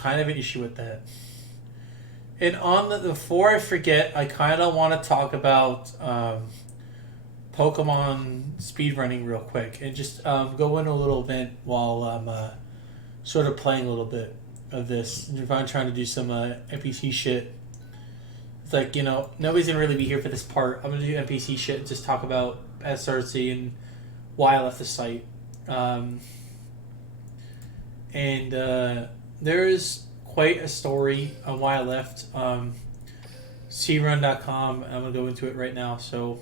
kind of an issue with that. And before I forget, I kind of want to talk about Pokemon speedrunning real quick and just go in a little bit while I'm sort of playing a little bit of this. And if I'm trying to do some NPC shit, it's like, nobody's going to really be here for this part. I'm going to do NPC shit and just talk about SRC and why I left the site. And there is quite a story on why I left crun.com. I'm going to go into it right now. So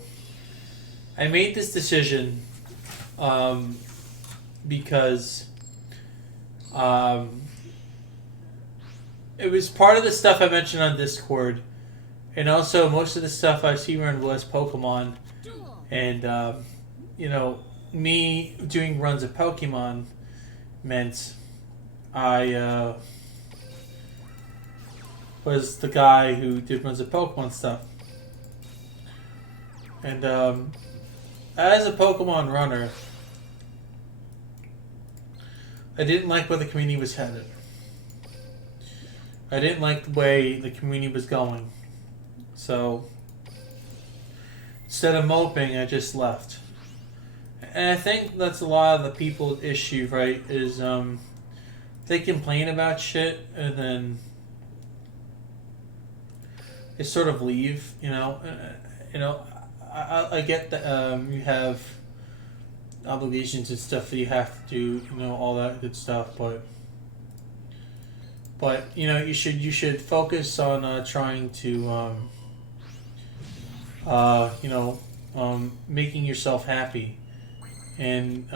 I made this decision because it was part of the stuff I mentioned on Discord, and also most of the stuff I run was Pokemon, and me doing runs of Pokemon meant I was the guy who did runs of Pokemon stuff, and as a Pokemon runner, I didn't like where the community was headed. I didn't like the way the community was going. So instead of moping, I just left. And I think that's a lot of the people's issue, right? Is they complain about shit and then they sort of leave. I get that you have obligations and stuff that you have to do, all that good stuff, but you should focus on trying to making yourself happy, and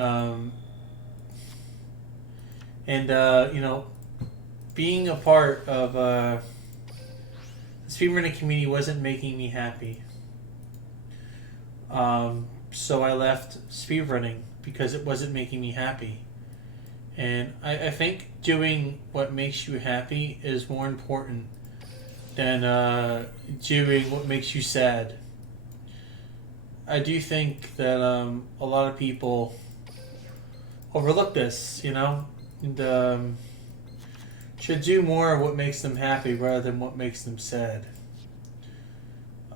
being a part of the speedrunning community wasn't making me happy. So I left speedrunning because it wasn't making me happy. And I think doing what makes you happy is more important than doing what makes you sad. I do think that a lot of people overlook this, and should do more of what makes them happy rather than what makes them sad.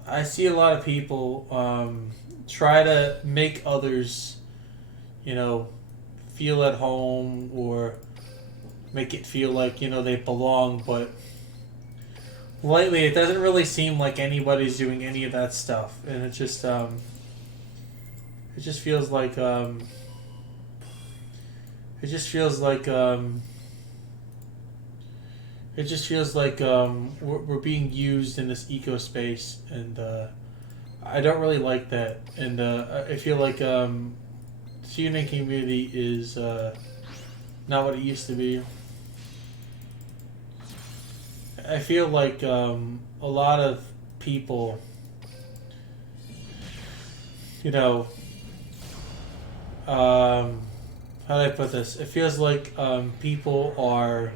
I see a lot of people try to make others, feel at home or make it feel like, they belong, but lately it doesn't really seem like anybody's doing any of that stuff, and it just feels like we're being used in this eco space, and I don't really like that, and I feel like the CNN community is not what it used to be. I feel like a lot of people, how do I put this? It feels like people are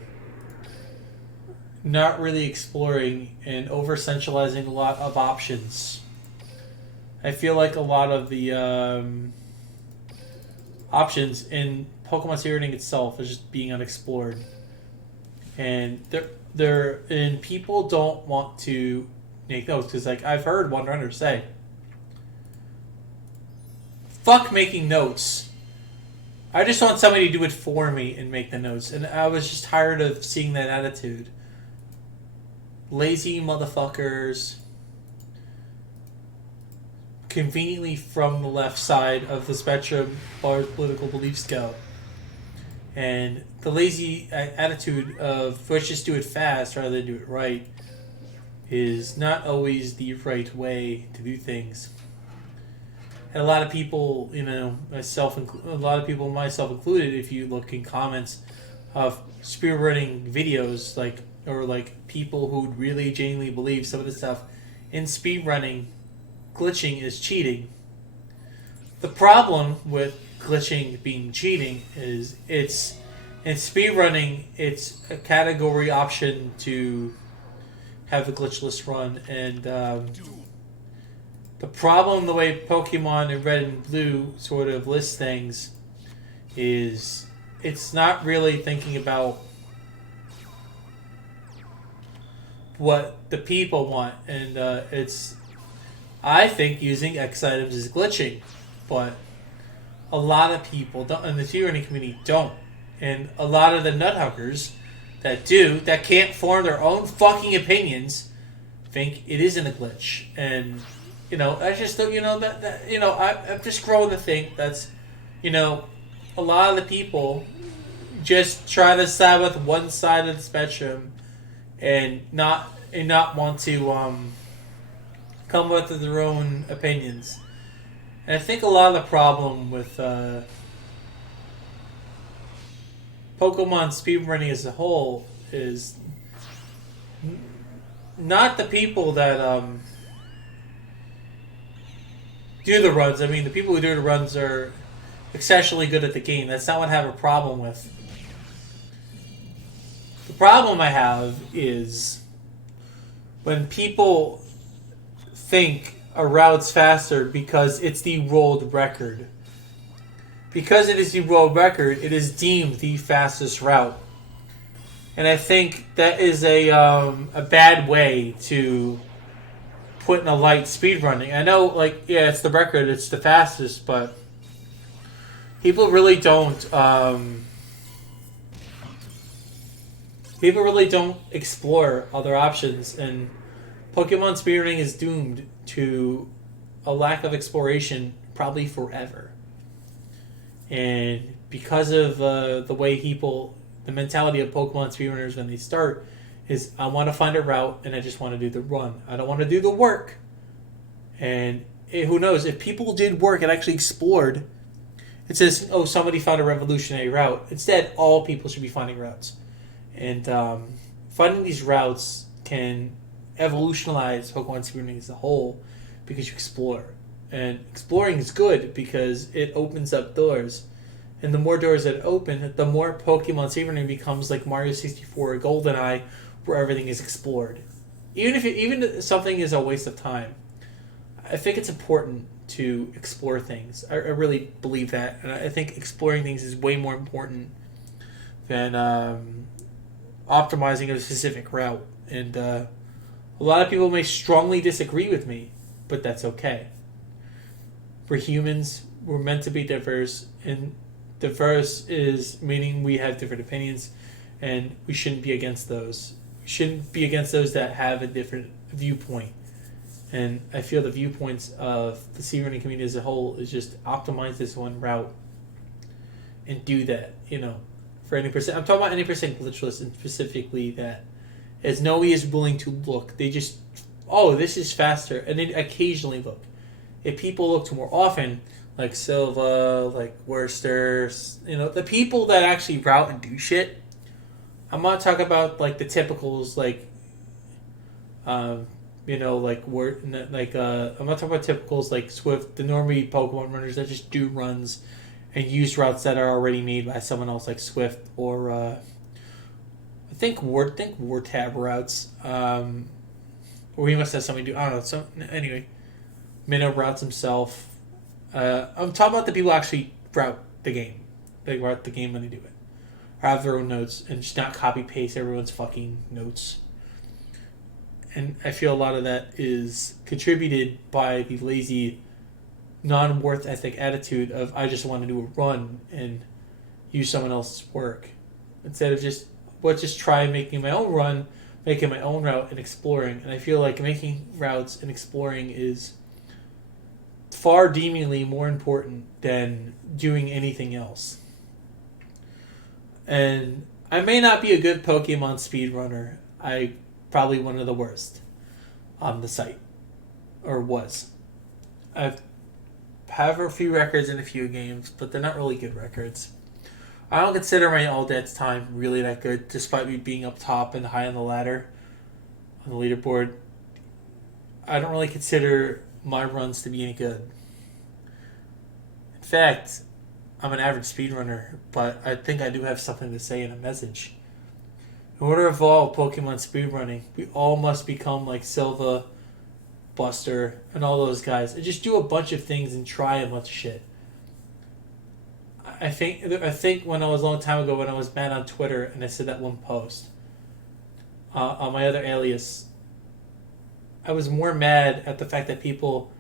not really exploring and over centralizing a lot of options. I feel like a lot of the options in Pokemon Series itself is just being unexplored, and people don't want to make notes because, like, I've heard one runner say, "Fuck making notes. I just want somebody to do it for me and make the notes." And I was just tired of seeing that attitude. Lazy motherfuckers, conveniently from the left side of the spectrum or political belief scale. And the lazy attitude of let's just do it fast rather than do it right is not always the right way to do things. And a lot of people, myself included, if you look in comments of speedrunning videos, like people who really genuinely believe some of the stuff in speedrunning, glitching is cheating. The problem with glitching being cheating is in speedrunning, it's a category option to have a glitchless run, and the problem, the way Pokemon in Red and Blue sort of lists things, is it's not really thinking about what the people want, and it's I think using X items is glitching, but a lot of people don't, and the speedrunning community don't, and a lot of the nuthuggers that can't form their own fucking opinions think it isn't a glitch, and I just don't, I'm just growing to think that's, a lot of the people just try to side with one side of the spectrum and not want to come up with their own opinions. And I think a lot of the problem with Pokemon speedrunning as a whole is not the people that do the runs. I mean, the people who do the runs are exceptionally good at the game. That's not what I have a problem with. The problem I have is when people think a route's faster because it's the world record. Because it is the world record, it is deemed the fastest route. And I think that is a bad way to put in a light speedrunning. I know, it's the record, it's the fastest, but people really don't explore other options, and Pokemon speedrunning is doomed to a lack of exploration probably forever. And because of the way the mentality of Pokemon speedrunners when they start is, I want to find a route and I just want to do the run. I don't want to do the work. And who knows, if people did work and actually explored, it says, oh, somebody found a revolutionary route. Instead, all people should be finding routes. And finding these routes can evolutionize Pokemon speedrunning as a whole because you explore. And exploring is good because it opens up doors. And the more doors that open, the more Pokemon speedrunning becomes like Mario 64 or GoldenEye, where everything is explored. Even if something is a waste of time, I think it's important to explore things. I really believe that. And I think exploring things is way more important than optimizing a specific route. And a lot of people may strongly disagree with me, but that's okay. We're humans. We're meant to be diverse, and diverse is meaning we have different opinions, and we shouldn't be against those. We shouldn't be against those that have a different viewpoint. And I feel the viewpoints of the speedrunning community as a whole is just optimize this one route and do that, for any percent. I'm talking about any percent glitchless, and specifically that as no one is willing to look. They just, this is faster, and they occasionally look. If people looked more often, like Silva, like Worcester, the people that actually route and do shit, I'm not talking about like the typicals, I'm not talking about typicals like Swift, the normie Pokemon runners that just do runs and use routes that are already made by someone else, like Swift or I think Wartab routes, or he must have somebody do. I don't know. So anyway. Minnow routes himself. I'm talking about the people who actually route the game. They route the game when they do it. Or have their own notes and just not copy paste everyone's fucking notes. And I feel a lot of that is contributed by the lazy, non-worth ethic attitude of I just want to do a run and use someone else's work. Instead of just try making my own run, making my own route and exploring. And I feel like making routes and exploring is far deemingly more important than doing anything else. And I may not be a good Pokemon speedrunner. I probably one of the worst on the site, or was. I have a few records in a few games, but they're not really good records. I don't consider my all deaths time really that good, despite me being up top and high on the ladder on the leaderboard. I don't really consider my runs to be any good. In fact, I'm an average speedrunner, but I think I do have something to say in a message. In order to evolve Pokemon speedrunning, we all must become like Silva, Buster, and all those guys, and just do a bunch of things and try a bunch of shit. I think when I was a long time ago when I was mad on Twitter and I said that one post on my other alias, I was more mad at the fact that people.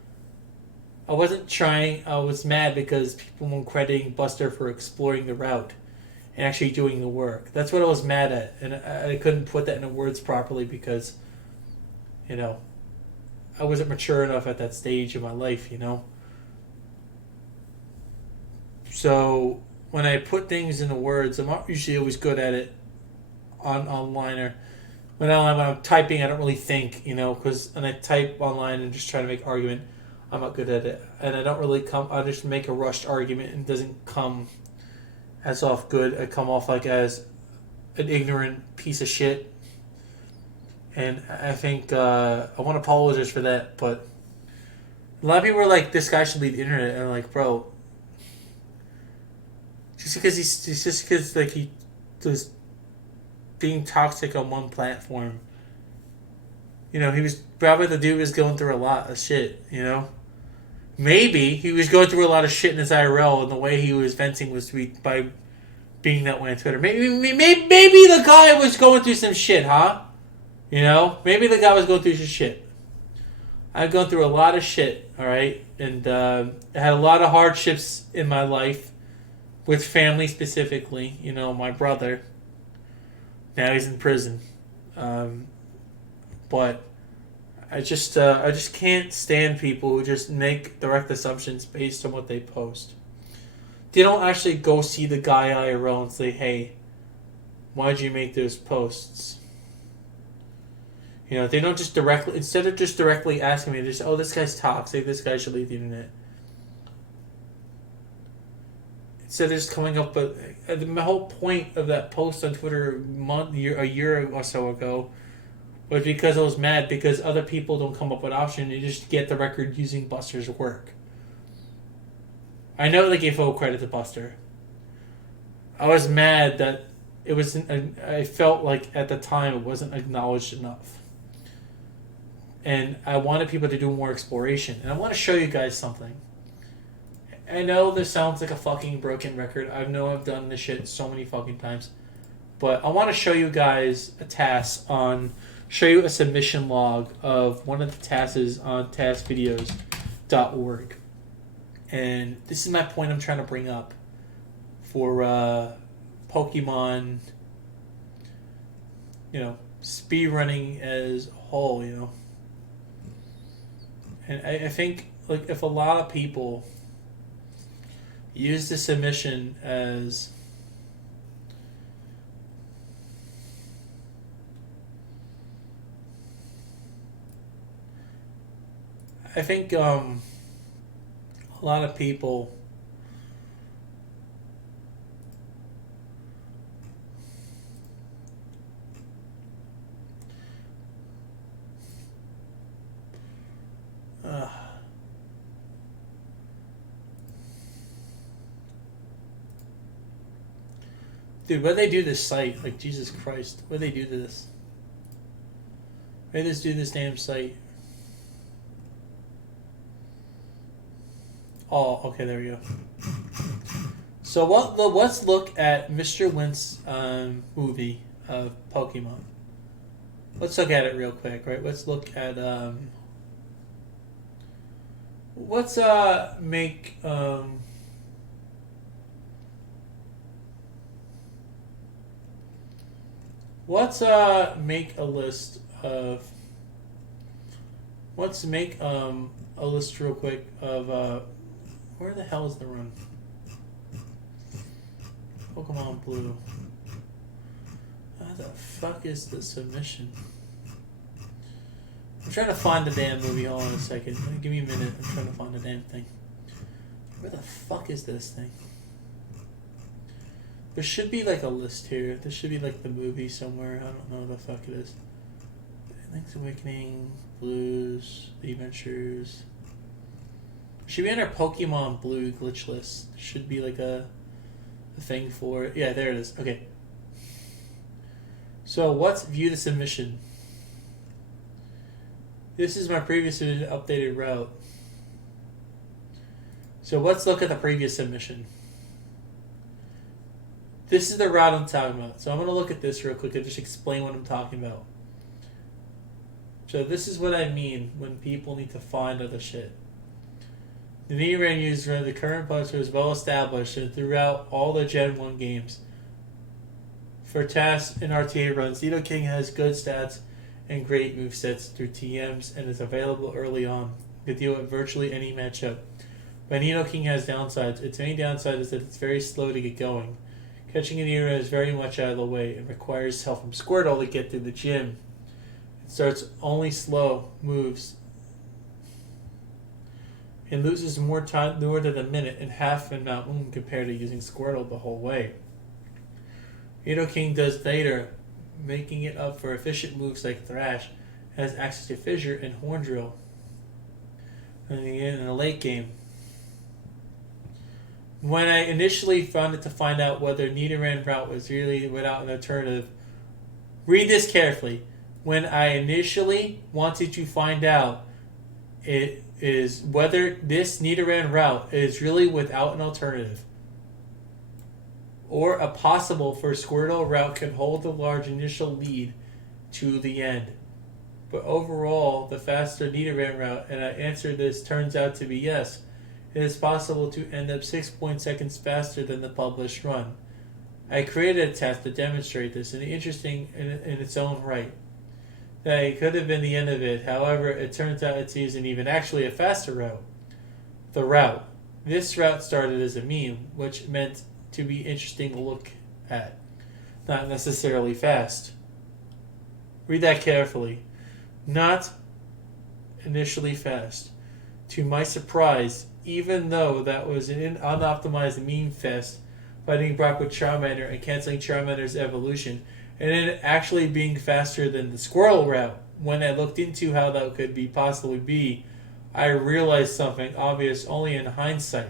I wasn't trying. I was mad because people weren't crediting Buster for exploring the route and actually doing the work. That's what I was mad at, and I couldn't put that into words properly because, you know, I wasn't mature enough at that stage in my life. So when I put things into words, I'm not usually always good at it online or when I'm typing. I don't really think, because when I type online and just try to make argument, I'm not good at it, and I don't really come. I just make a rushed argument and it doesn't come as off good. I come off like as an ignorant piece of shit, and I think I want to apologize for that. But a lot of people are like, "This guy should leave the internet," and I'm like, "Bro, just because he was being toxic on one platform, he was probably the dude was going through a lot of shit, Maybe he was going through a lot of shit in his IRL, and the way he was venting was by being that way on Twitter. Maybe the guy was going through some shit, huh? Maybe the guy was going through some shit. I've gone through a lot of shit, all right, and I had a lot of hardships in my life with family specifically. My brother. Now he's in prison, but I just can't stand people who just make direct assumptions based on what they post. They don't actually go see the guy IRL and say, "Hey, why'd you make those posts?" They don't just directly, instead of just directly asking me, just, "Oh, this guy's toxic, this guy should leave the internet." Instead of just coming up with, the whole point of that post on Twitter a year or so ago was because I was mad because other people don't come up with options. They just get the record using Buster's work. I know they gave full credit to Buster. I was mad that it wasn't. I felt like at the time it wasn't acknowledged enough, and I wanted people to do more exploration. And I want to show you guys something. I know this sounds like a fucking broken record. I know I've done this shit so many fucking times, but I want to show you guys a task show you a submission log of one of the tasks on taskvideos.org. And this is my point I'm trying to bring up for Pokemon, speedrunning as a whole, And I think, like, if a lot of people use the submission as I think a lot of people dude, what they do this site, like, Jesus Christ, what they do to this? Why they just do this damn site? Oh, okay, there we go. So let's look at Mr. Wint's movie of Pokemon. Let's look at it real quick, right? Let's look at let's make let's make a list of let's make a list real quick of where the hell is the run? Pokemon Blue. How the fuck is the submission? I'm trying to find the damn movie. Hold on a second. Give me a minute. I'm trying to find the damn thing. Where the fuck is this thing? There should be like a list here. There should be like the movie somewhere. I don't know what the fuck it is. Link's Awakening, Blues, The Adventures. Should be on our Pokemon Blue glitch list. Should be like a thing for it. Yeah, there it is. Okay. So let's view the submission. This is my previous updated route. So let's look at the previous submission. This is the route I'm talking about. So I'm going to look at this real quick and just explain what I'm talking about. So this is what I mean when people need to find other shit. The Nidoran user, the current player is well established and throughout all the Gen 1 games. For tasks and RTA runs, Nidoking has good stats and great movesets through TMs and is available early on to deal with virtually any matchup. But Nidoking has downsides. Its main downside is that it's very slow to get going. Catching a Nidoran is very much out of the way and requires help from Squirtle to get through the gym. It starts only slow moves and loses more time, more than a minute and half in Mount Moon compared to using Squirtle the whole way. Nidoking does later, making it up for efficient moves like Thrash, has access to Fissure and Horn Drill. And again, in the late game. When I initially wanted to find out whether Nidoran route was really without an alternative, read this carefully. When I initially wanted to find out it is whether this Nidoran route is really without an alternative, or a possible for Squirtle route can hold the large initial lead to the end. But overall, the faster Nidoran route, and I answered this, turns out to be yes. It is possible to end up 6 seconds faster than the published run. I created a test to demonstrate this, and interesting in its own right. That it could have been the end of it, however, it turns out it isn't even actually a faster route. The route. This route started as a meme, which meant to be interesting to look at, not necessarily fast. Read that carefully. Not initially fast. To my surprise, even though that was an unoptimized meme fest, fighting Brock with Charmander and canceling Charmander's evolution, and then actually being faster than the Squirrel route, when I looked into how that could be possibly be, I realized something obvious only in hindsight.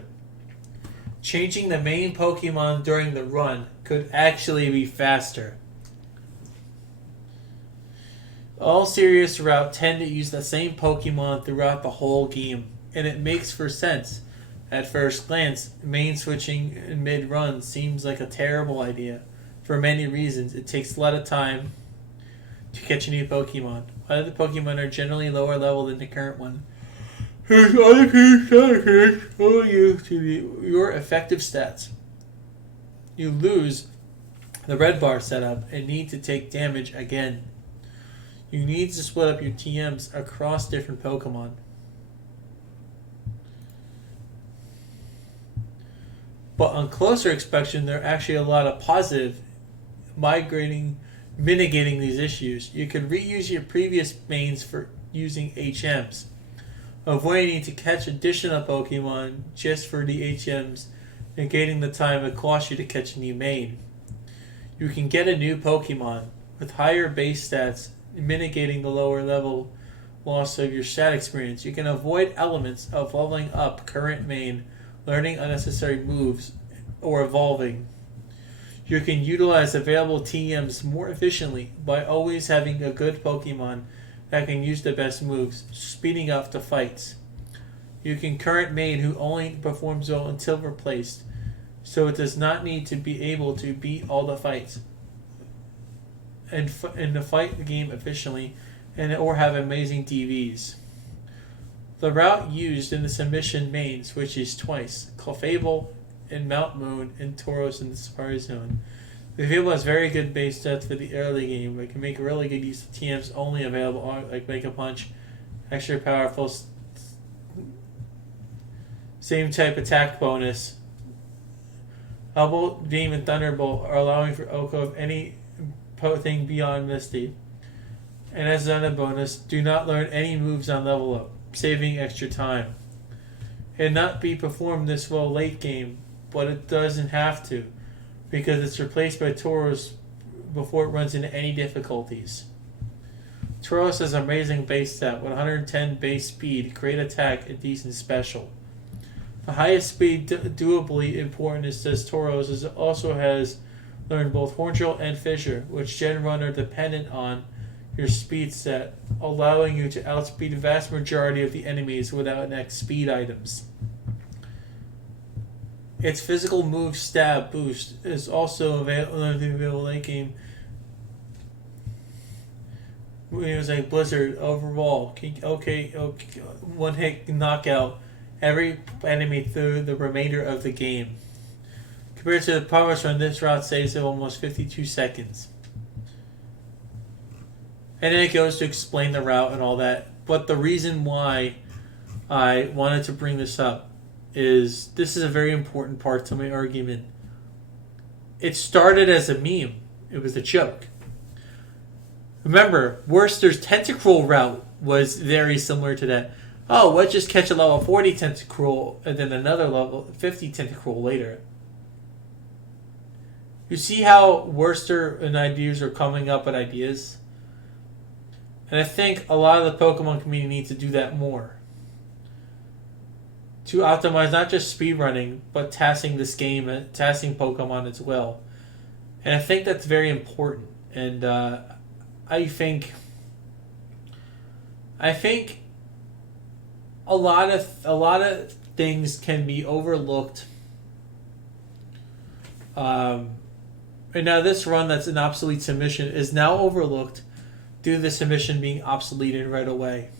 Changing the main Pokemon during the run could actually be faster. All serious route tend to use the same Pokemon throughout the whole game, and it makes for sense. At first glance, main switching in mid-run seems like a terrible idea. For many reasons, it takes a lot of time to catch a new Pokemon. Other Pokemon are generally lower level than the current one. There's other characters follow you to your effective stats. You lose the red bar setup and need to take damage again. You need to split up your TMs across different Pokemon. But on closer inspection, there are actually a lot of positive mitigating these issues. You can reuse your previous mains for using HMs, avoiding to catch additional Pokemon just for the HMs, negating the time it costs you to catch a new main. You can get a new Pokemon with higher base stats, mitigating the lower level loss of your stat experience. You can avoid elements of leveling up current main, learning unnecessary moves, or evolving. You can utilize available TMs more efficiently by always having a good Pokemon that can use the best moves, speeding up the fights. You can current main who only performs well until replaced, so it does not need to be able to beat all the fights and to fight the game efficiently or have amazing DVs. The route used in the submission main switches twice, Clefable in Mount Moon and Tauros in the Safari Zone. Clefable has very good base stats for the early game, but can make really good use of TMs only available, like Mega Punch, extra powerful, same type attack bonus. Hubble, Beam, and Thunderbolt are allowing for Oko of any thing beyond Misty. And as another bonus, do not learn any moves on level up, saving extra time. It not be performed this well late game, but it doesn't have to, because it's replaced by Tauros before it runs into any difficulties. Tauros has amazing base stat with 110 base speed, great attack, and decent special. The highest speed doably important is that Tauros also has learned both Horn Drill and Fissure, which Gen 1 are dependent on your speed set, allowing you to outspeed the vast majority of the enemies without next speed items. Its physical move stab boost is also available late game. It was like Blizzard overall. Okay, one hit knockout every enemy through the remainder of the game. Compared to the progress run, this route saves of almost 52 seconds. And then it goes to explain the route and all that. But the reason why I wanted to bring this up is this is a very important part to my argument. It started as a meme. It was a joke. Remember, Worcester's Tentacruel route was very similar to that. Oh, let's just catch a level 40 Tentacruel and then another level 50 Tentacruel later. You see how Worcester and ideas are coming up with ideas? And I think a lot of the Pokemon community needs to do that more. To optimize not just speedrunning, but tasking this game, tasking Pokemon as well. And I think that's very important. And I think a lot of things can be overlooked. And now this run that's an obsolete submission is now overlooked due to the submission being obsoleted right away.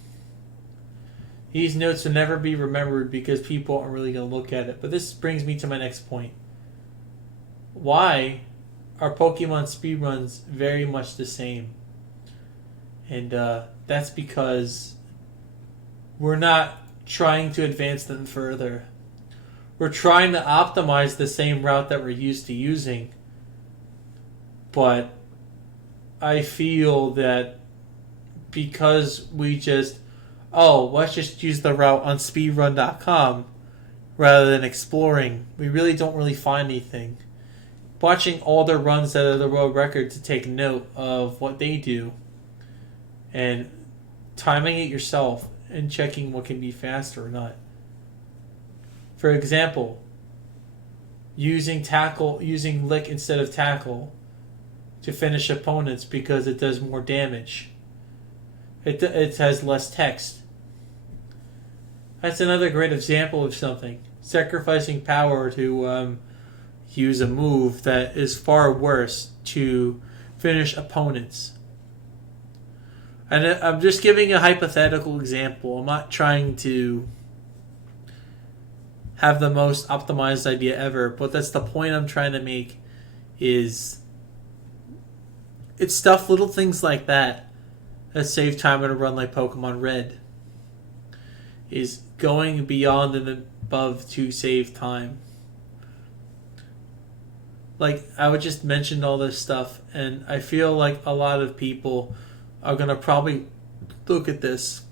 These notes will never be remembered because people aren't really going to look at it. But this brings me to my next point. Why are Pokemon speedruns very much the same? And that's because we're not trying to advance them further. We're trying to optimize the same route that we're used to using. But I feel that because we just, let's just use the route on speedrun.com rather than exploring, we really don't really find anything. Watching all their runs out of the world record to take note of what they do and timing it yourself and checking what can be faster or not. For example, using lick instead of tackle to finish opponents because it does more damage. It has less text. That's another great example of something. Sacrificing power to use a move that is far worse to finish opponents. And I'm just giving a hypothetical example. I'm not trying to have the most optimized idea ever, but that's the point I'm trying to make is it's stuff, little things like that save time in a run like Pokemon Red. Is going beyond and above to save time. Like, I would just mention all this stuff, and I feel like a lot of people are going to probably look at this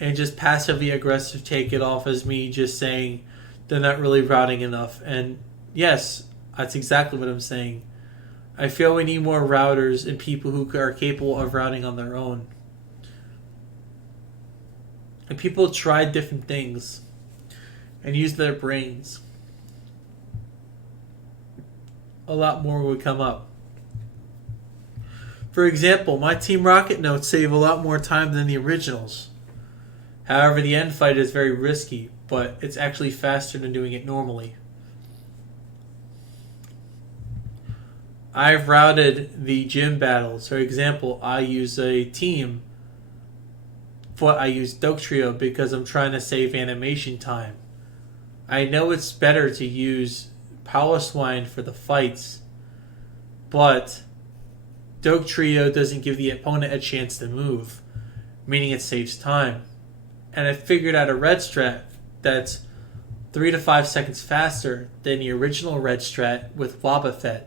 and just passively aggressive take it off as me just saying they're not really routing enough. And yes, that's exactly what I'm saying. I feel we need more routers and people who are capable of routing on their own. And people try different things and use their brains. A lot more would come up. For example, my Team Rocket notes save a lot more time than the originals. However, the end fight is very risky, but it's actually faster than doing it normally. I've routed the gym battles. For example, I use a team, but I use Dugtrio because I'm trying to save animation time. I know it's better to use Piloswine for the fights, but Dugtrio doesn't give the opponent a chance to move, meaning it saves time. And I figured out a red strat that's 3 to 5 seconds faster than the original red strat with Wobbuffet.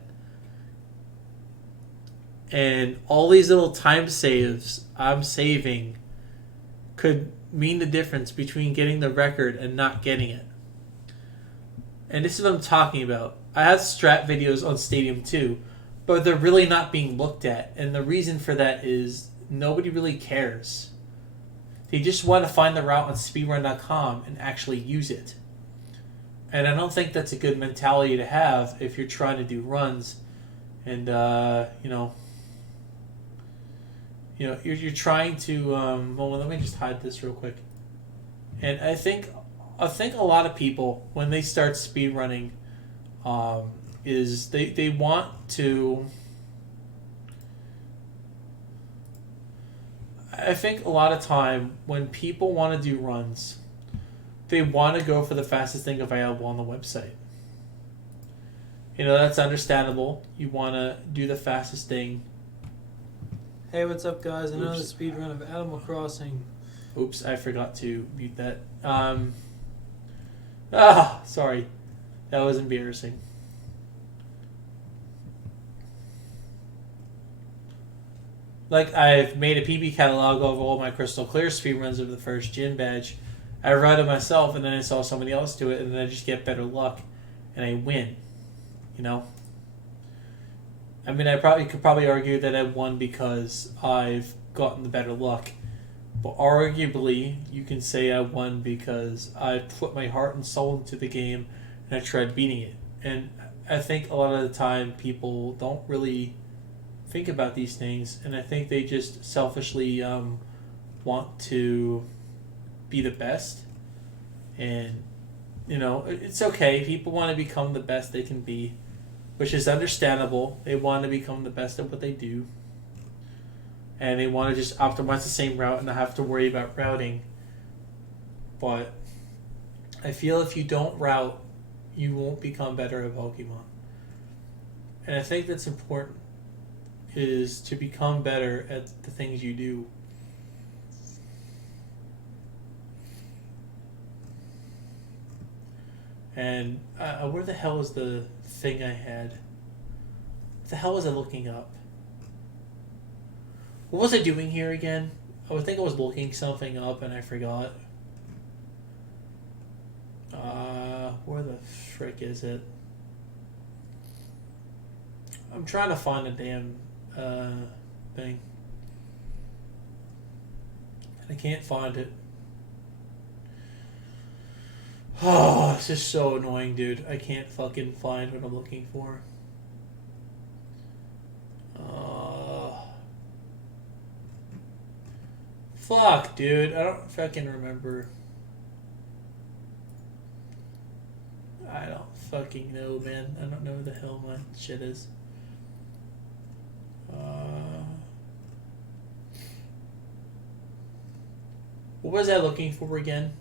And all these little time saves I'm saving could mean the difference between getting the record and not getting it. And this is what I'm talking about. I have strat videos on Stadium 2, but they're really not being looked at. And the reason for that is nobody really cares. They just want to find the route on speedrun.com and actually use it. And I don't think that's a good mentality to have if you're trying to do runs and, you're trying to. Let me just hide this real quick. And I think a lot of people when they start speedrunning, is they want to I think a lot of time when people want to do runs, they want to go for the fastest thing available on the website. You know, that's understandable. You want to do the fastest thing. Hey, what's up, guys? Another Oops. speed run of Animal Crossing. Oops, I forgot to mute that. Sorry. That was embarrassing. Like, I've made a PB catalog of all my crystal clear speedruns of the first gym badge. I read it myself, and then I saw somebody else do it, and then I just get better luck, and I win. You know? I mean, I could argue that I won because I've gotten the better luck. But arguably, you can say I won because I put my heart and soul into the game, and I tried beating it. And I think a lot of the time people don't really think about these things, and I think they just selfishly want to be the best. And you know, it's okay. People want to become the best they can be, which is understandable. They want to become the best at what they do, and they want to just optimize the same route and not have to worry about routing. But I feel if you don't route, you won't become better at Pokemon. And I think that's important, is to become better at the things you do. And where the hell is the thing I had? What the hell was I looking up? What was I doing here again? I would think I was looking something up and I forgot. Where the frick is it? I'm trying to find a damn thing. I can't find it. Oh, it's just so annoying, dude. I can't fucking find what I'm looking for. Fuck, dude. I don't fucking remember. I don't fucking know, man. I don't know where the hell my shit is. What was I looking for again?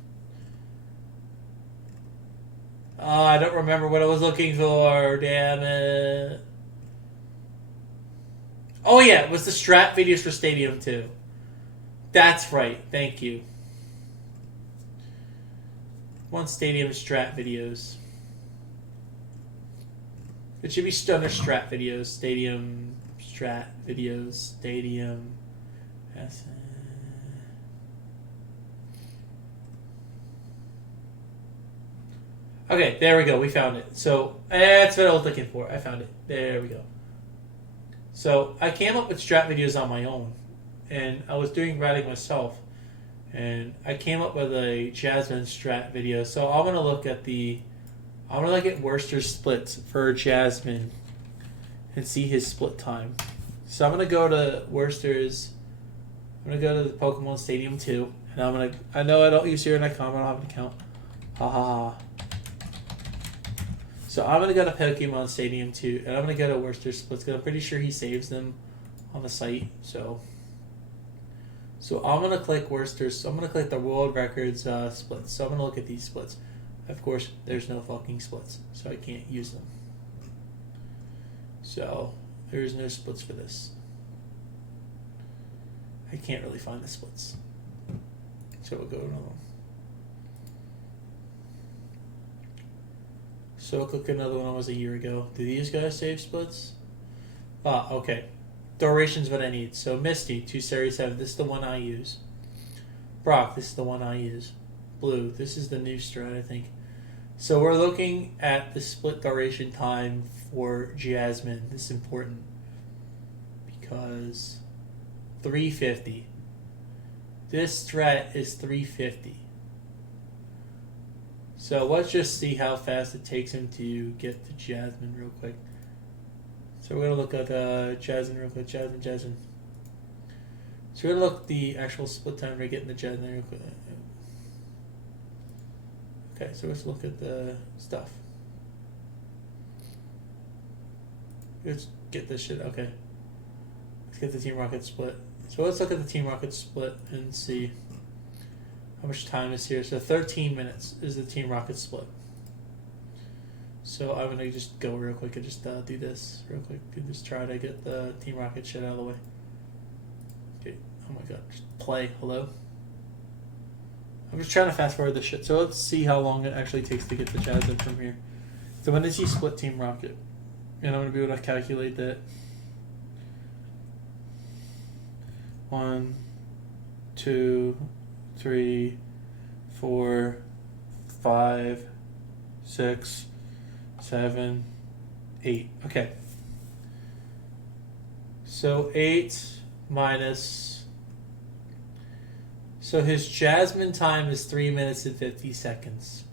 Oh, I don't remember what I was looking for. Damn it. Oh, yeah. It was the strat videos for Stadium 2. That's right. Thank you. One Stadium strat videos. It should be Stunner strat videos. Stadium strat videos. Stadium. Okay, there we go. We found it. So that's what I was looking for. I found it. There we go. So I came up with strat videos on my own, and I was doing routing myself, and I came up with a Jasmine strat video. So I'm gonna look at Worcester's splits for Jasmine and see his split time. So I'm gonna go to Worcester's. I'm gonna go to the Pokemon Stadium 2, and I know I don't use here, and I don't have an account. Ha ha ha. So I'm going to go to Pokemon Stadium 2, and I'm going to go to Worcester Splits, because I'm pretty sure he saves them on the site. So I'm going to click Worcester. So I'm going to click the World Records splits. So I'm going to look at these splits. Of course, there's no fucking splits, so I can't use them. So there's no splits for this. I can't really find the splits. So we'll go to another one. So I'll click another one that was a year ago. Do these guys save splits? Ah, okay. Duration's what I need. So Misty, 2 Series 7. This is the one I use. Brock, this is the one I use. Blue, this is the new strat, I think. So we're looking at the split duration time for Jasmine. This is important because 350. This strat is 350. So let's just see how fast it takes him to get to Jasmine real quick. So we're going to look at Jasmine real quick. Jasmine. So we're going to look at the actual split time we're getting the Jasmine real quick. Okay, so let's look at the stuff. Let's get this shit. Okay. Let's get the Team Rocket split. So let's look at the Team Rocket split and see how much time is here. So 13 minutes is the Team Rocket split. So I'm going to just go real quick and just do this real quick. Just try to get the Team Rocket shit out of the way. Okay. Oh my god. Just play. Hello? I'm just trying to fast forward this shit. So let's see how long it actually takes to get the Jasmine from here. So when does he split Team Rocket? And I'm going to be able to calculate that. 1, 2, 3, 4, 5, 6, 7, 8. Okay. So 8 minus. So his Jasmine time is 3 minutes and 50 seconds.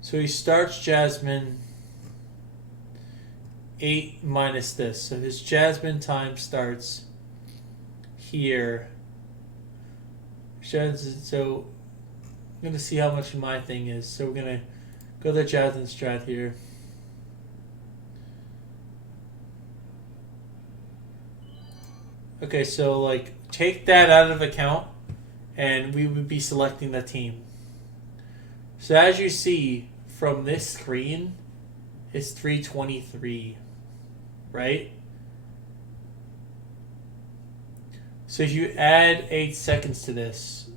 So he starts Jasmine 8 minus this. So his Jasmine time starts here. So I'm going to see how much my thing is. So we're going to go to the Jasmine strat here. Okay, so like take that out of account and we would be selecting the team. So as you see from this screen, it's 3:23, right? So if you add 8 seconds to this,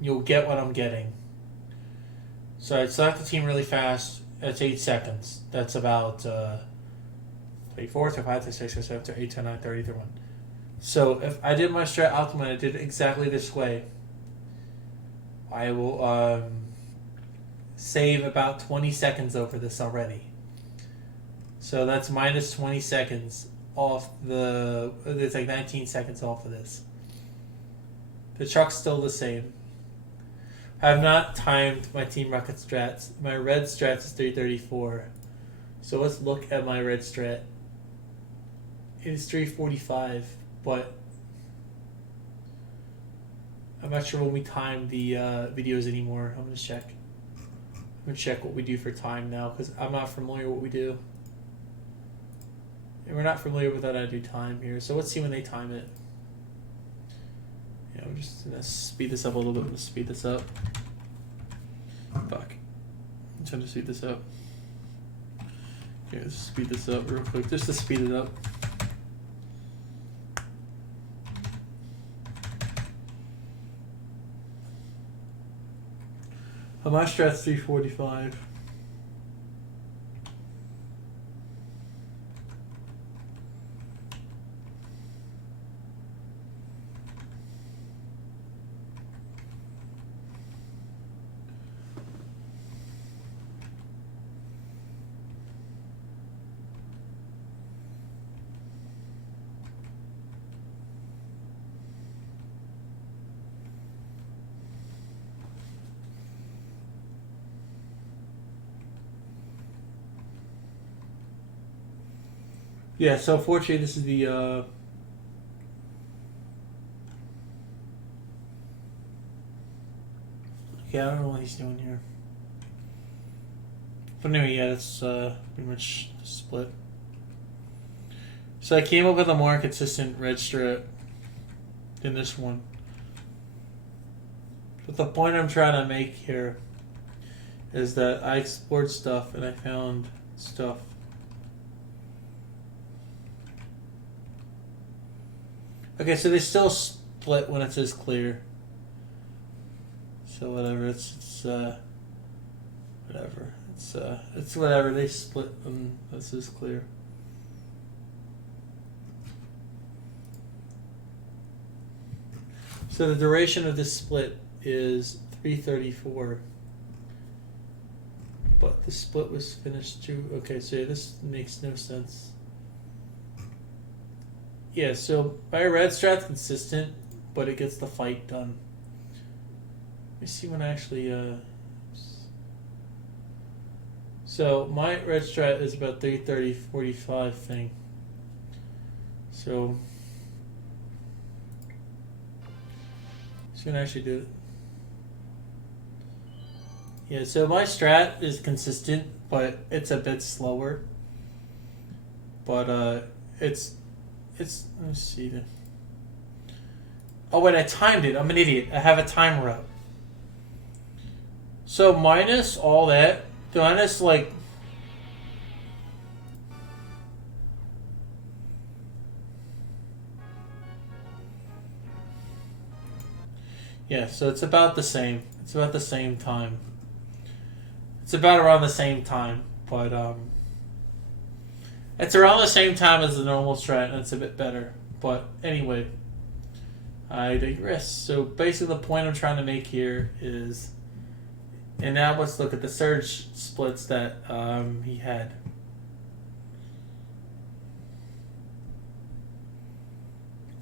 you'll get what I'm getting. So I'd select the team really fast. That's 8 seconds. That's about 3, 4, 5, 6, 7, 8, 9, 30, 31. So if I did my strat optimally, I did it exactly this way, I will save about 20 seconds over this already. So that's minus 20 seconds off the... It's like 19 seconds off of this. The truck's still the same. I have not timed my Team Rocket strats. My red strat is 334. So let's look at my red strat. It's 345, but I'm not sure when we time the videos anymore. I'm going to check. I'm going to check what we do for time now, because I'm not familiar with what we do. And we're not familiar with how to do time here. So let's see when they time it. Yeah, I'm just going to speed this up a little bit. I'm going to speed this up. Fuck. I'm trying to speed this up. Okay, let's speed this up real quick, just to speed it up. My strat's 345. Yeah, so fortunately this is the yeah, I don't know what he's doing here. But anyway, yeah, that's pretty much the split. So I came up with a more consistent red strat than this one. But the point I'm trying to make here is that I explored stuff and I found stuff. Okay, so they still split when it says clear. So whatever, it's whatever. It's whatever, they split when it says clear. So the duration of this split is 334. But the split was finished too. Okay, so yeah, this makes no sense. Yeah, so my red strat's consistent, but it gets the fight done. Let me see when I actually so my red strat is about 330, 45 thing. So it's gonna actually do it. Yeah, so my strat is consistent, but it's a bit slower. but it's let me see. Oh wait, I timed it. I'm an idiot. I have a timer up. So minus all that, minus like. Yeah, so it's about the same. It's about the same time. It's about around the same time, but it's around the same time as the normal strat, and it's a bit better. But anyway, I digress. So basically, the point I'm trying to make here is, and now let's look at the surge splits that he had.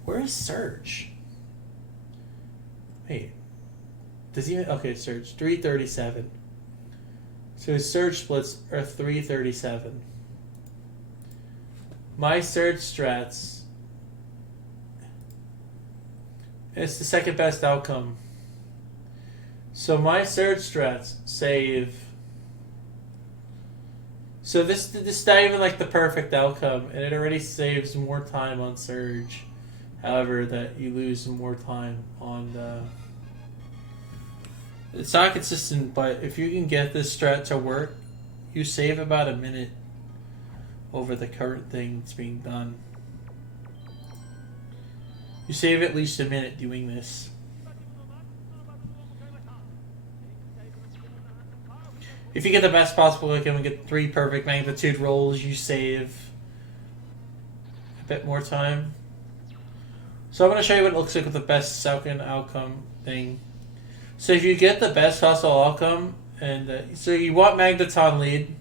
Where is Surge? Wait, does he? Okay, Surge 337. So his surge splits are 337. My surge strats. It's the second best outcome. So my surge strats save. So this is not even like the perfect outcome, and it already saves more time on surge. However, that you lose more time on the. It's not consistent, but if you can get this strat to work, you save about a minute over the current thing that's being done. You save at least a minute doing this. If you get the best possible outcome and get 3 perfect magnitude rolls, you save a bit more time. So I'm going to show you what it looks like with the best second outcome thing. So if you get the best possible outcome, and so you want Magneton lead,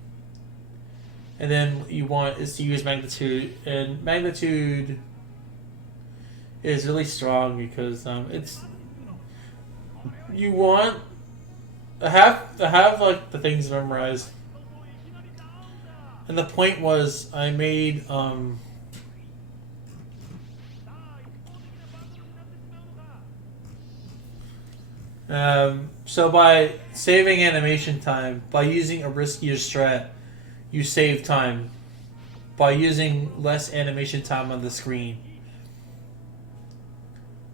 and then you want is to use Magnitude, and Magnitude is really strong because it's you want I have like the things memorized, and the point was I made so by saving animation time, by using a riskier strat, you save time. By using less animation time on the screen.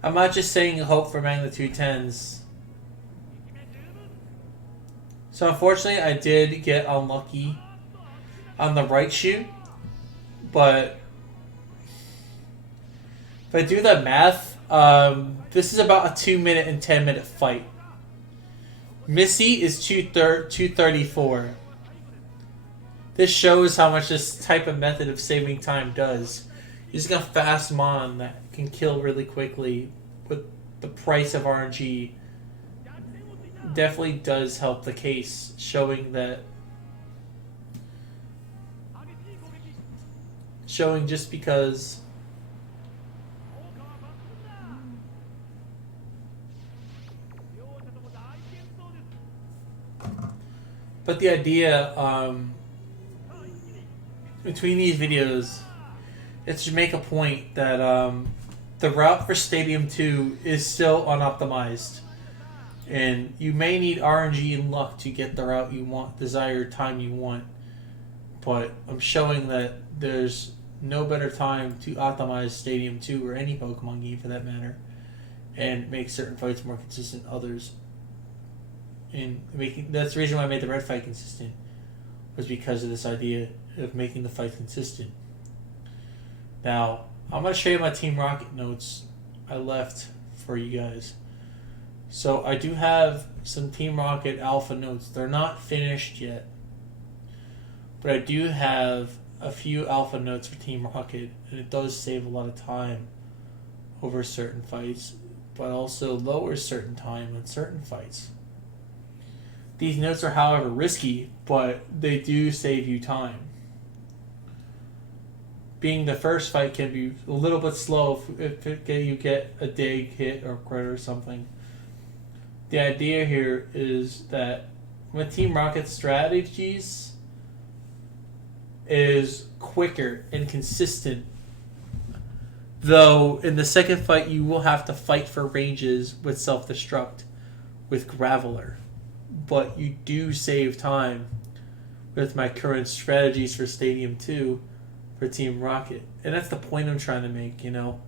I'm not just saying hope for magnitude 10s. So unfortunately I did get unlucky on the right shoot, but if I do the math, this is about a 2-minute and 10-minute fight. Missy is 234. This shows how much this type of method of saving time does. Using a fast mon that can kill really quickly with the price of RNG definitely does help the case, showing just because but the idea between these videos is to make a point that the route for Stadium 2 is still unoptimized. And you may need RNG and luck to get the route you want, desired time you want. But I'm showing that there's no better time to optimize Stadium 2 or any Pokemon game for that matter, and make certain fights more consistent than others. And that's the reason why I made the red fight consistent, was because of this idea of making the fight consistent. Now, I'm going to show you my Team Rocket notes I left for you guys. So I do have some Team Rocket alpha notes. They're not finished yet, but I do have a few alpha notes for Team Rocket, and it does save a lot of time over certain fights, but also lowers certain time on certain fights. These notes are, however, risky, but they do save you time. Being the first fight can be a little bit slow if you get a dig hit or crit or something. The idea here is that with Team Rocket strategies is quicker and consistent. Though in the second fight you will have to fight for ranges with self-destruct with Graveler. But you do save time with my current strategies for Stadium 2 for Team Rocket. And that's the point I'm trying to make, you know?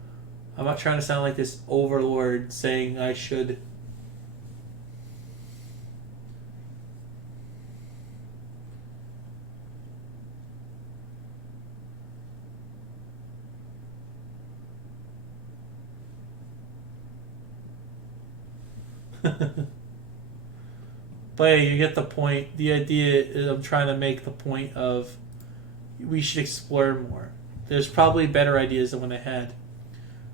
I'm not trying to sound like this overlord saying I should. But yeah, you get the point. The idea is I'm trying to make the point of we should explore more. There's probably better ideas than what I had.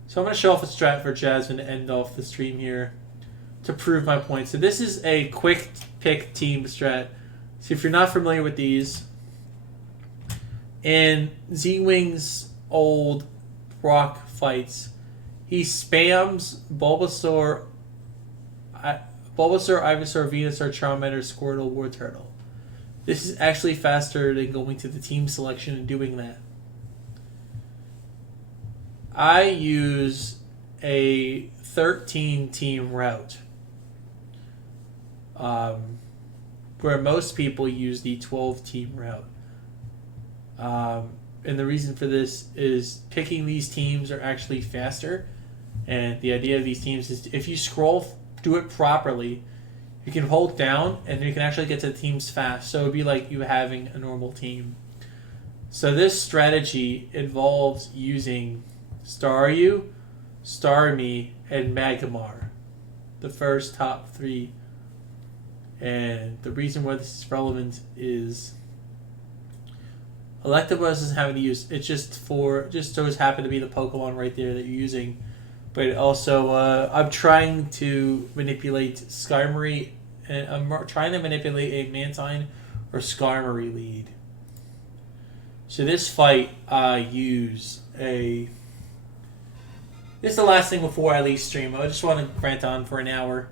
So I'm going to show off a strat for Jasmine to end off the stream here to prove my point. So this is a quick pick team strat. So if you're not familiar with these, in Z-Wing's old rock fights, he spams Bulbasaur, Ivysaur, Venusaur, Charmander, Squirtle, War Turtle. This is actually faster than going to the team selection and doing that. I use a 13 team route, where most people use the 12 team route. And the reason for this is picking these teams are actually faster. And the idea of these teams is if you do it properly, you can hold down and you can actually get to the teams fast. So it would be like you having a normal team. So this strategy involves using Staryu, Starmie, and Magmar. The first top three. And the reason why this is relevant is Electabuzz doesn't have any use. It's just so it's happen to be the Pokemon right there that you're using. But also, I'm trying to manipulate Skarmory, and I'm trying to manipulate a Mantine or Skarmory lead. So this fight, I use a... This is the last thing before I leave stream. I just want to rant on for an hour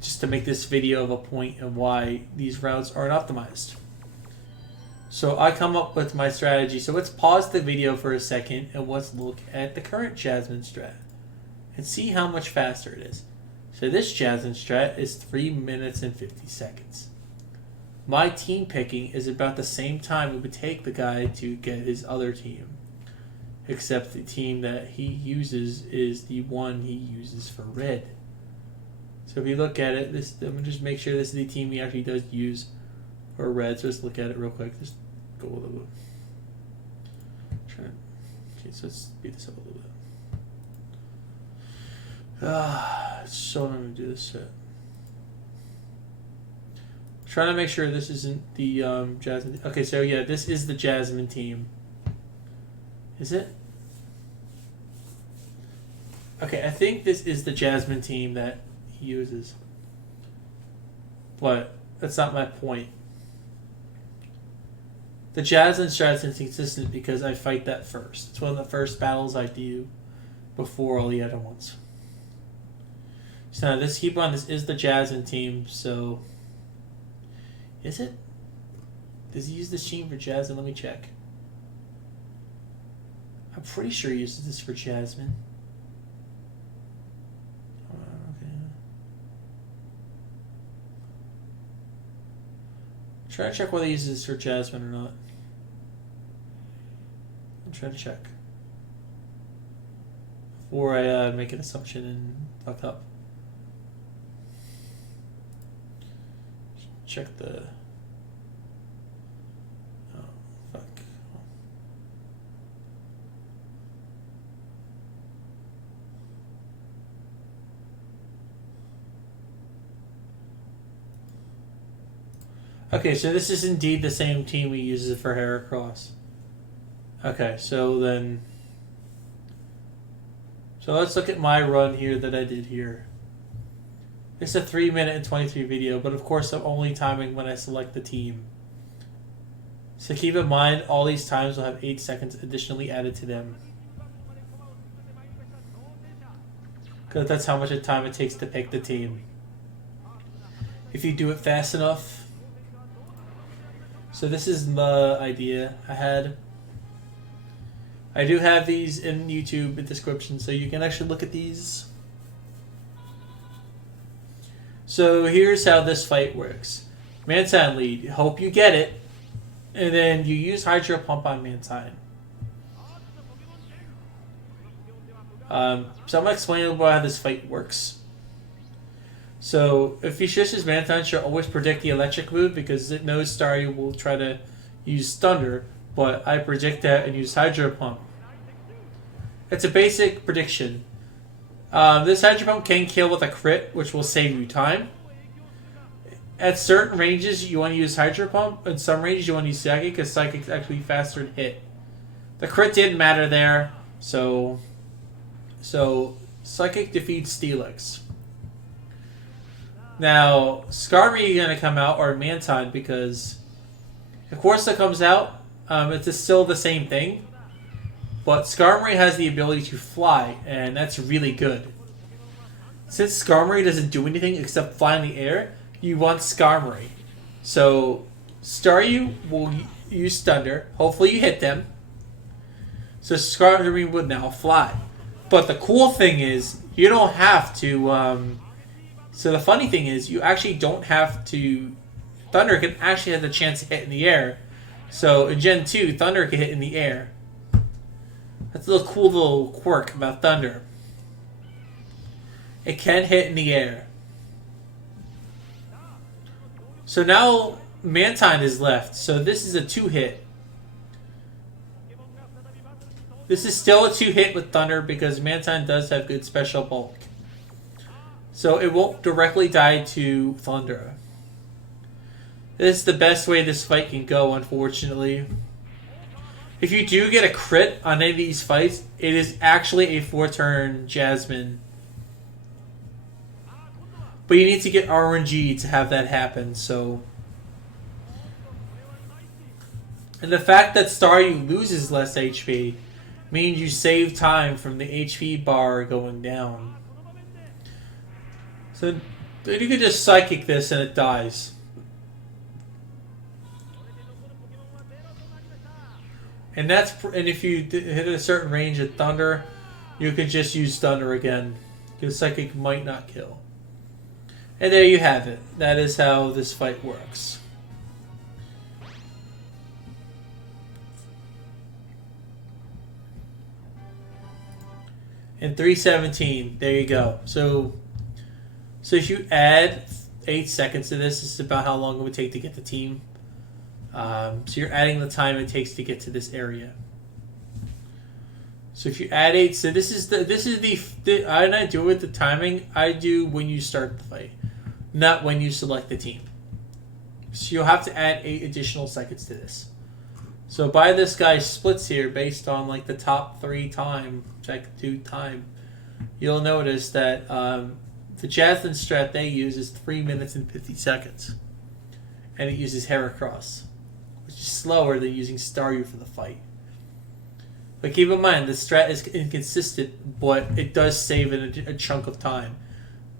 just to make this video of a point of why these routes aren't optimized. So I come up with my strategy. So let's pause the video for a second and let's look at the current Jasmine strat and see how much faster it is. So this Jasmine strat is 3 minutes and 50 seconds. My team picking is about the same time it would take the guy to get his other team. Except the team that he uses is the one he uses for red. So if you look at it, I'm going to just make sure this is the team he actually does use for red. So let's look at it real quick. Just go a little bit. Okay, so let's speed this up a little bit. So I'm going to do this set. Trying to make sure this isn't the Jasmine. Okay, so yeah, this is the Jasmine team. Is it? Okay, I think this is the Jasmine team that he uses. But that's not my point. The Jasmine strat is inconsistent because I fight that first. It's one of the first battles I do before all the other ones. So now this is the Jasmine team, so is it? Does he use this team for Jasmine? Let me check. I'm pretty sure he uses this for Jasmine. Okay. Try to check whether he uses this for Jasmine or not. I'm trying to check before I make an assumption and fuck up. Check the... Oh, fuck. Okay, so this is indeed the same team we use for Heracross. Okay, so then... So let's look at my run here that I did here. It's a 3 minute and 23 video, but of course I'm only timing when I select the team. So keep in mind, all these times will have 8 seconds additionally added to them. Because that's how much time it takes to pick the team. If you do it fast enough. So this is the idea I had. I do have these in YouTube description, so you can actually look at these. So here's how this fight works. Mantine lead. Hope you get it. And then you use Hydro Pump on Mantine. So I'm going to explain about how this fight works. So if he shifts Mantine, should always predict the electric move because it knows Staryu will try to use Thunder, but I predict that and use Hydro Pump. It's a basic prediction. This Hydro Pump can kill with a crit, which will save you time. At certain ranges, you want to use Hydro Pump. In some ranges, you want to use Psychic because Psychic's actually faster to hit. The crit didn't matter there, so Psychic defeats Steelix. Now, Skarmory is going to come out, or Mantine, because of course it comes out. It's still the same thing. But Skarmory has the ability to fly, and that's really good. Since Skarmory doesn't do anything except fly in the air, you want Skarmory. So, Staryu will use Thunder. Hopefully you hit them. So Skarmory would now fly. But the cool thing is, you don't have to... So the funny thing is, you actually don't have to... Thunder can actually have the chance to hit in the air. So in Gen 2, Thunder can hit in the air. That's a little cool little quirk about Thunder. It can hit in the air. So now Mantine is left. So this is a 2-hit. This is still a 2-hit with Thunder because Mantine does have good special bulk. So it won't directly die to Thunder. This is the best way this fight can go, unfortunately. If you do get a crit on any of these fights, it is actually a 4-turn Jasmine. But you need to get RNG to have that happen, so... And the fact that Staryu loses less HP means you save time from the HP bar going down. So you can just Psychic this and it dies. And if you hit a certain range of Thunder, you could just use Thunder again. Because Psychic might not kill. And there you have it. That is how this fight works. And 317, there you go. So if you add 8 seconds to this is about how long it would take to get the team. So you're adding the time it takes to get to this area. So if you add 8, so this is the I don't do it with the timing. I do when you start the fight, not when you select the team. So you'll have to add 8 additional seconds to this. So by this guy's splits here, based on like the top 3 time, check 2 time, you'll notice that the Jasmine strat they use is 3 minutes and 50 seconds. And it uses Heracross, which is slower than using Staryu for the fight. But keep in mind, the strat is inconsistent, but it does save a chunk of time.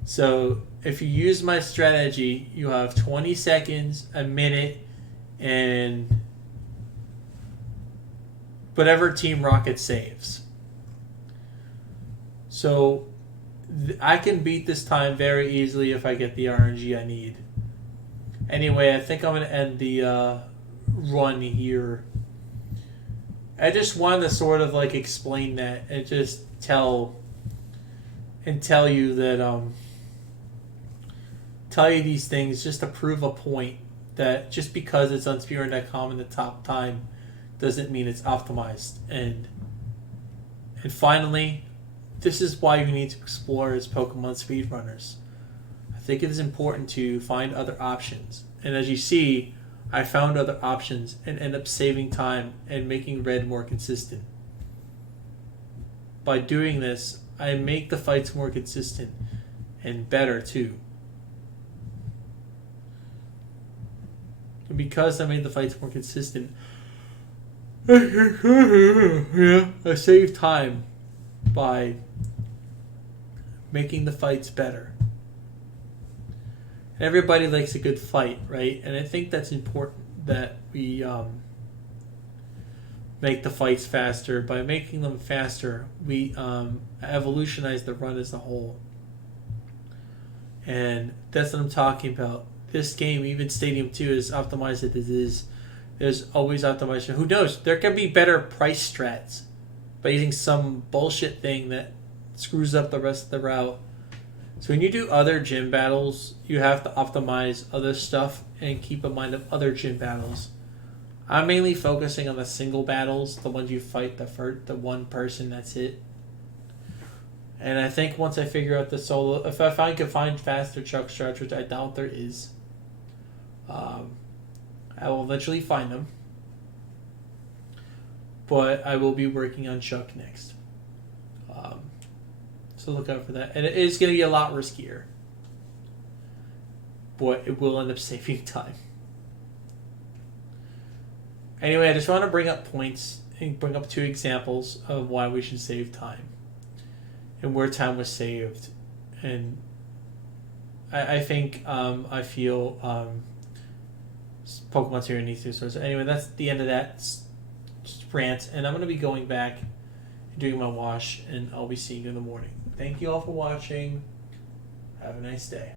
So if you use my strategy, you have 20 seconds, a minute, and whatever Team Rocket saves. So I can beat this time very easily if I get the RNG I need. Anyway, I think I'm going to end the run here. I just wanted to sort of like explain that and just tell you that tell you these things just to prove a point that just because it's on Speedrun.com in the top time doesn't mean it's optimized. And finally, this is why you need to explore as Pokemon speedrunners. I think it is important to find other options. And as you see, I found other options and end up saving time and making Red more consistent. By doing this, I make the fights more consistent and better too. And because I made the fights more consistent, I save time by making the fights better. Everybody likes a good fight, right? And I think that's important that we make the fights faster. By making them faster, we evolutionize the run as a whole. And that's what I'm talking about. This game, even Stadium 2, is optimized as it is. There's always optimization. Who knows? There can be better price strats by using some bullshit thing that screws up the rest of the route. So when you do other gym battles, you have to optimize other stuff and keep in mind of other gym battles. I'm mainly focusing on the single battles, the ones you fight the one person, that's it. And I think once I figure out the solo, if I can find faster Chuck strats, which I doubt there is, I will eventually find them. But I will be working on Chuck next. So look out for that. And it is going to be a lot riskier. But it will end up saving time. Anyway, I just want to bring up points and bring up 2 examples of why we should save time. And where time was saved. And I think, I feel Pokemon Series needs to. So anyway, that's the end of that rant. And I'm going to be going back and doing my wash. And I'll be seeing you in the morning. Thank you all for watching. Have a nice day.